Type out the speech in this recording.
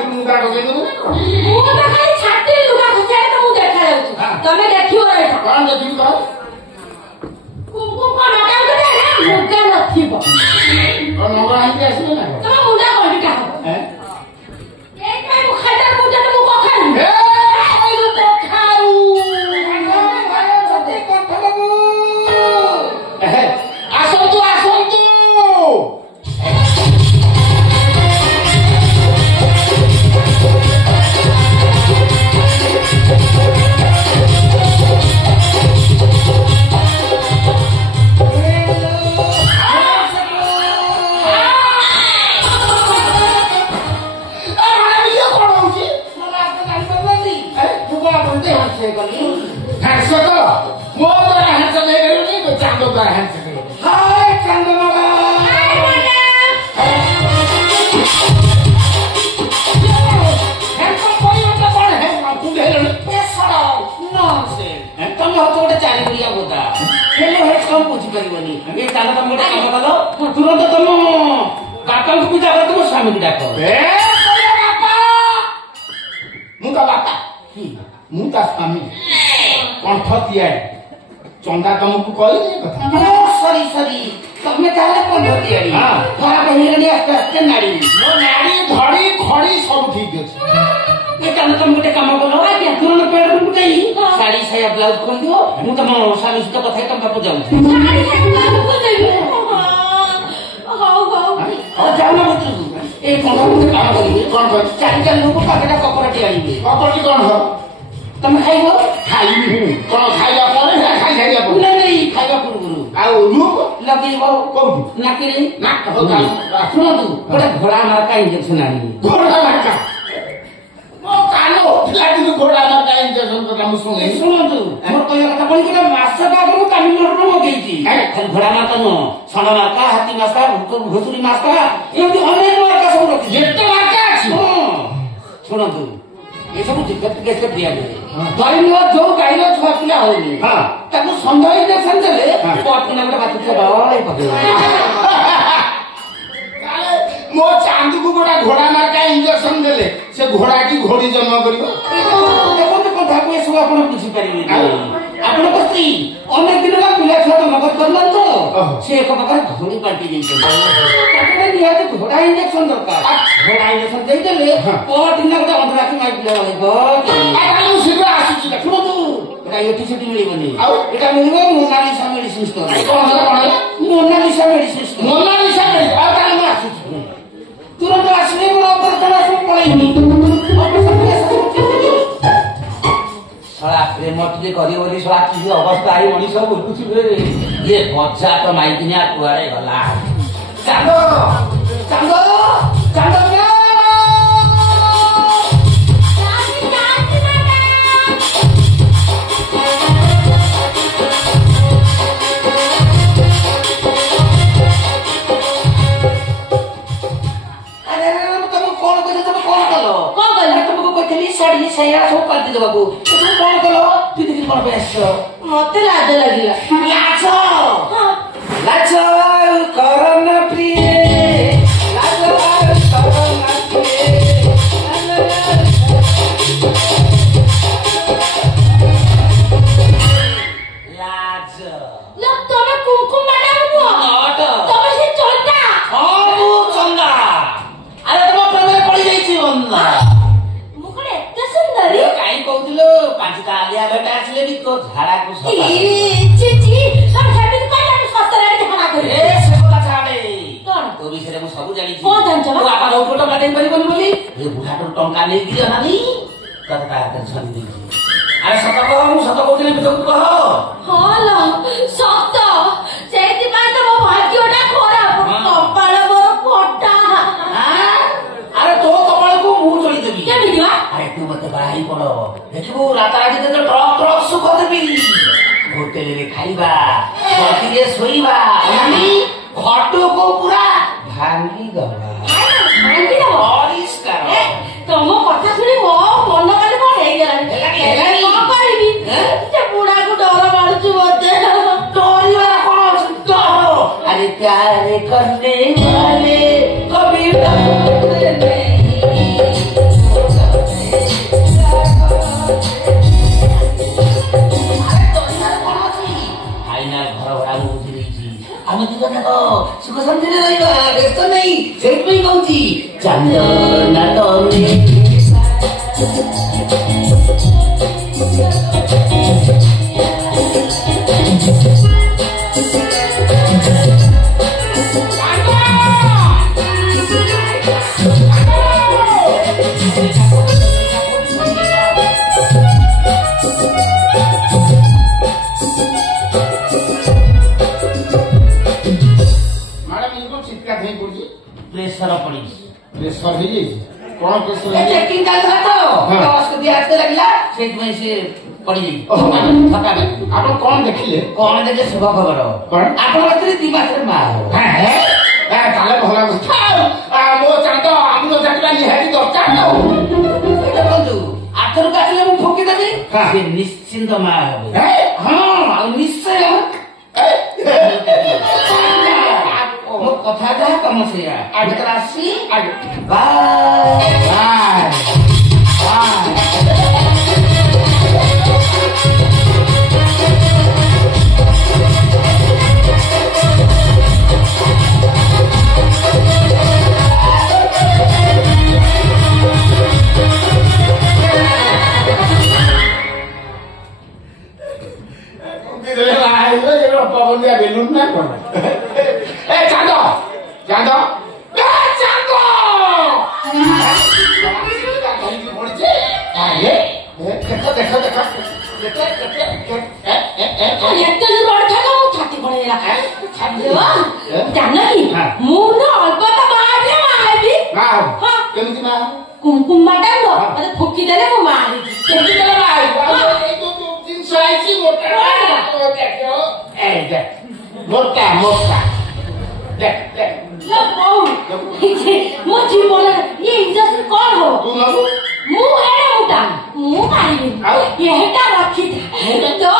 छाती मुंडा को देनु मु तो खाली छाती लुगा खसाए तो मु देखा जाउची तमे देखियो रे कोन देखि तो कुकुम को नाटा करे मुंडा नथिबो और नंबर आइ आसी ना तमे मुंडा कोडिटा हो हैं ए काय मु खाता मुंडा तो मु को खाई ए आइ तो खाऊ आसंतु आसंतु तुरंत तुम काका को पूजा कर तुम स्वामी की डाको मुका बापा मुका स्वामी कंठ दिया चंदा तुमको कही कथा सॉरी सॉरी तमे ताले कंठ दिया हां थोड़ा कहले आस्ते आस्ते नाड़ी मो नाड़ी धड़ी खड़ी सब ठीक अछि ये कान तुम गोटे काम करो आज्ञा तुरंत पेड़ को उठाई साड़ी साया ब्लाउज खोल दियो मु तम स्वामी सहित कथा तुम बापू जाऊ साड़ी ब्लाउज को देबी हाउ हाउ और जाओ ना मत ए कंठ को काम करिए कौन कर चार चार लोग पाकेटा कपड़ाटी आनिबे कपटी कौन हो तमे खाइबो खाइबी हूं कौन खाइला ପରେ ନା ଖାଇ ସାରିଲା ପରେ नहीं खाइबा पूर्व ଆଉ ଲୁକ लगेबो କୋଉଠି नाकिरे ନାକ ହୋତା ଶୁଣନ୍ତୁ ଗୋଟେ ଘୋଡ଼ା ମାର୍କା ଇଞ୍ଜେକ୍ସନ ଆଣିବି ଘୋଡ଼ା ମାର୍କା ମୋ କାନ ଉଠିଲା କିନ୍ତୁ ଘୋଡ଼ା ମାର୍କା ଇଞ୍ଜେକ୍ସନ କଥା ମୁଁ ଶୁଣେ ଶୁଣନ୍ତୁ ମୋର କହିବା କଥା କଣ ଗୋଟେ ମାସ ଆଗରୁ ତାମିଲନାଡୁରୁ ମଗେଇଛି ଖାଲି ଘୋଡ଼ା ମାର୍କା ନୁହଁ ଷଣ୍ଢ ମାର୍କା ହାତୀ ମାର୍କା ଘୁଷୁରୀ ମାର୍କା ଏମିତି ଅନେକ ମାର୍କା ସବୁ ରଖିଛି ଯେତେ ମାର୍କା ଅଛି ଶୁଣନ୍ତୁ ଏସବୁ ଟିକେଟ ଟିକେଟ ଦିଆଯାଏ ଧରିନିଅ ଯୋଉ ଗାଈର ଛୁଆ ପିଲା ହଉନି ତାକୁ ଷଣ୍ଢ ଇଞ୍ଜେକ୍ସନ ଦେଲେ ପଟକିନା ଗୋଟେ ବାଛୁଛ ଡଳେ ପକେଇବ ମୋ ଚାନ୍ଦୁକୁ ଗୋଟା ଘୋଡ଼ା ମାର୍କା ଇଞ୍ଜେକ୍ସନ ଦେଲେ ସେ ଘୋଡ଼ା କି ଘୋଡ଼ି ଜନ୍ମ କରିବ ଦେଖନ୍ତୁ କଥାକୁ ଏସବୁ ଆପଣ ବୁଝିପାରିବେ ଆପଣଙ୍କ ସ୍ତ୍ରୀ ଅନେକ ଦିନ ହେଲା ପିଲା ଛୁଆ ଜନ୍ମ କରିପାରୁନାହାନ୍ତି ତ ସେ ଏକ ପ୍ରକାର ଘୋଡ଼ି ପାଲଟି ଯାଇଛନ୍ତି ନିହାତି ଘୋଡ଼ା ଇଞ୍ଜେକ୍ସନ ଦରକାର ଘୋଡ଼ା ଇଞ୍ଜେକ୍ସନ ଦେଇଦେଲେ ପରଦିନ ଗୋଟେ ଅଣ୍ଡରାକି ମାଇକିଲା ରହିବ ଶୀଘ୍ର ଆସୁଛି ଶୁଣନ୍ତୁ ଏଟା ଏଠି ସେଠି ମିଳିବନି ଆଉ ଏଟା ମିଳିବ ମୋନାଲିସା ମେଡିସିନ ଷ୍ଟୋର କଣ ହେଲା ମୋନାଲିସା ମେଡିସିନ ଷ୍ଟୋର ମୋନାଲିସା ଆଉ ତାହେଲେ ମୁଁ ଆସୁଛି ତୁରନ୍ତ ଆସିବେ ମୋର ଅପରେସନ ସବୁ ପଳେଇନି ଶଳା ପ୍ରେମ ଟିକେ କରିବ ବୋଲି ଶଳା କି ଅବସ୍ଥା ଏଇ ମଣିଷ ବୁଲୁଛି ଇଏ ବଜା ତ ମାଇକିନିଆ କୁଆଡେ ଗଲା ଚାନ୍ଦ ଚାନ୍ଦ ଚାନ୍ଦ ଶାଢୀ ସାୟା ସବୁ ପାଲଟି ଦେବାକୁ ଏସବୁ କଣ କଲ ତୁ ଦେଖି କଣ ପାଇଁ ଆସିଛ ମତେ ଲାଜ ଲାଗିଲା ଲାଜ ଲାଜ କରନ ପ୍ରିୟ ଲାଜ କରନ ପ୍ରିୟ ଲାଜ ଲୋ ତମେ କୁକୁମ ମ୍ୟାଡାମ ନୁହଁ ନଟ ତମେ ସେ ଚନ୍ଦା ହଁ ମୁଁ ଚନ୍ଦା ଆରେ ତମ ପ୍ରେମରେ ପଡି ଯାଇଛି ବନ୍ଧା କାଇଁ କହୁଥିଲୁ ପାଞ୍ଚଟା ଆଲିଆ ଭେଟ ଆସିଲେ ବି ତୋ ଝାଡାକୁ ସେ କଥା ଛାଡେ ତୋ ବିଷୟରେ ମୁଁ ସବୁ ଜାଣିଛି ବାପା ରହୁଛୁ ଟଙ୍କା ଦେଇପାରିବନି ବୋଲି ଏ ବୁଢାଠୁ ଟଙ୍କା ନେଇକି ନାନି ତତେ ତା ହାତରେ ଛାଡି ଦେଇଛି ଆରେ ସତ କହ ମୁଁ ସତ କହୁଥିଲି ବିଜକୁ କହ ହଁ ଲୋ ସତ ସେଇଥିପାଇଁ ତ ମୋ ଭାଗ୍ୟଟା ଖରାପ କପାଳ ମୋର ଫଟା ଆରେ ତୋ କପାଳକୁ ମୁଁ ଚଳିଦେବି କେମିତି ବା ଆରେ ତୁ ମତେ ବାହାରି ପଡ ଦେଖିବୁ ରାତାରାତି ତତେ ଟ୍ରକ୍ ଟ୍ରକ୍ ସୁଖ ଦେବି ହୋଟେଲରେ ଖାଇବା ଗଦିରେ ଶୋଇବା ଘଟକୁ ପୁରା ଭାଙ୍ଗିଦବା ପରିଷ୍କାର ତମ କଥା ଶୁଣି ମୋ ମନ କାଲି କଣ ହେଇଗଲାଣି କଣ କରିବି ସେ ବୁଢାକୁ ଡର ମାରୁଛୁ ମତେ ଡରିବାର କଣ ଅଛି ଡର ଆରେ ପ୍ୟାରେ କରନେ ୱାଲେ କବି ଡରତେ नहीं ଆମେ ଦି ଜଣ ସୁଖ ଶାନ୍ତିରେ ରହିବା ବ୍ୟସ୍ତ ନାହିଁ ସେଇଥିପାଇଁ କହୁଛି ଚାଲ ନା ତମେ ପ୍ରେସର ପଡିଛି ପ୍ରେସର ହେଇଯାଇଛି କଣ ପ୍ରେସର ଚେକିଂ ଚାଲିଥିଲା ତ ବସ୍କୁ ଦିଆ ହାତେ ଲାଗିଲା ସେଇଥିପାଇଁ ସେ ପଡିଯାଇଛି ଆପଣ କଣ ଦେଖିଲେ କଣ ଦେଖେ ଶୁଭ ଖବର କଣ ଆପଣଙ୍କ ସ୍ତ୍ରୀ 2 ମାସରେ ମା ହବ ତାହେଲେ ଭଲ କଥା ମୋ ଚାନ୍ଦ ଆମ୍ବୁଲ ଚାଟିବା ନିହାତି ଦରକାର ଆଉ ଦେଖନ୍ତୁ ଆଥରକୁ ଆସିଲେ ମୁଁ ଠକିଦେବି ସେ ନିଶ୍ଚିନ୍ତ ମା ହେବେ ହଁ ଆଉ ନିଶ୍ଚୟ ମୋ କଥା ଯାହା ତମ ସେଇଆ ଭିତରେ ଆସି ବାଏ ବାଏ पवन बेलून ना कौन ए चांदो चांदो चांदो देखो देखो देखो कुमकुमा टाइम फुकी देले मो मारी जिनस आइछि मोटा मोटा देख देख मो जीवन ये इंजेक्शन कौन हो तू नबु मु है मोटा मु मारी ये हेटा रखी तो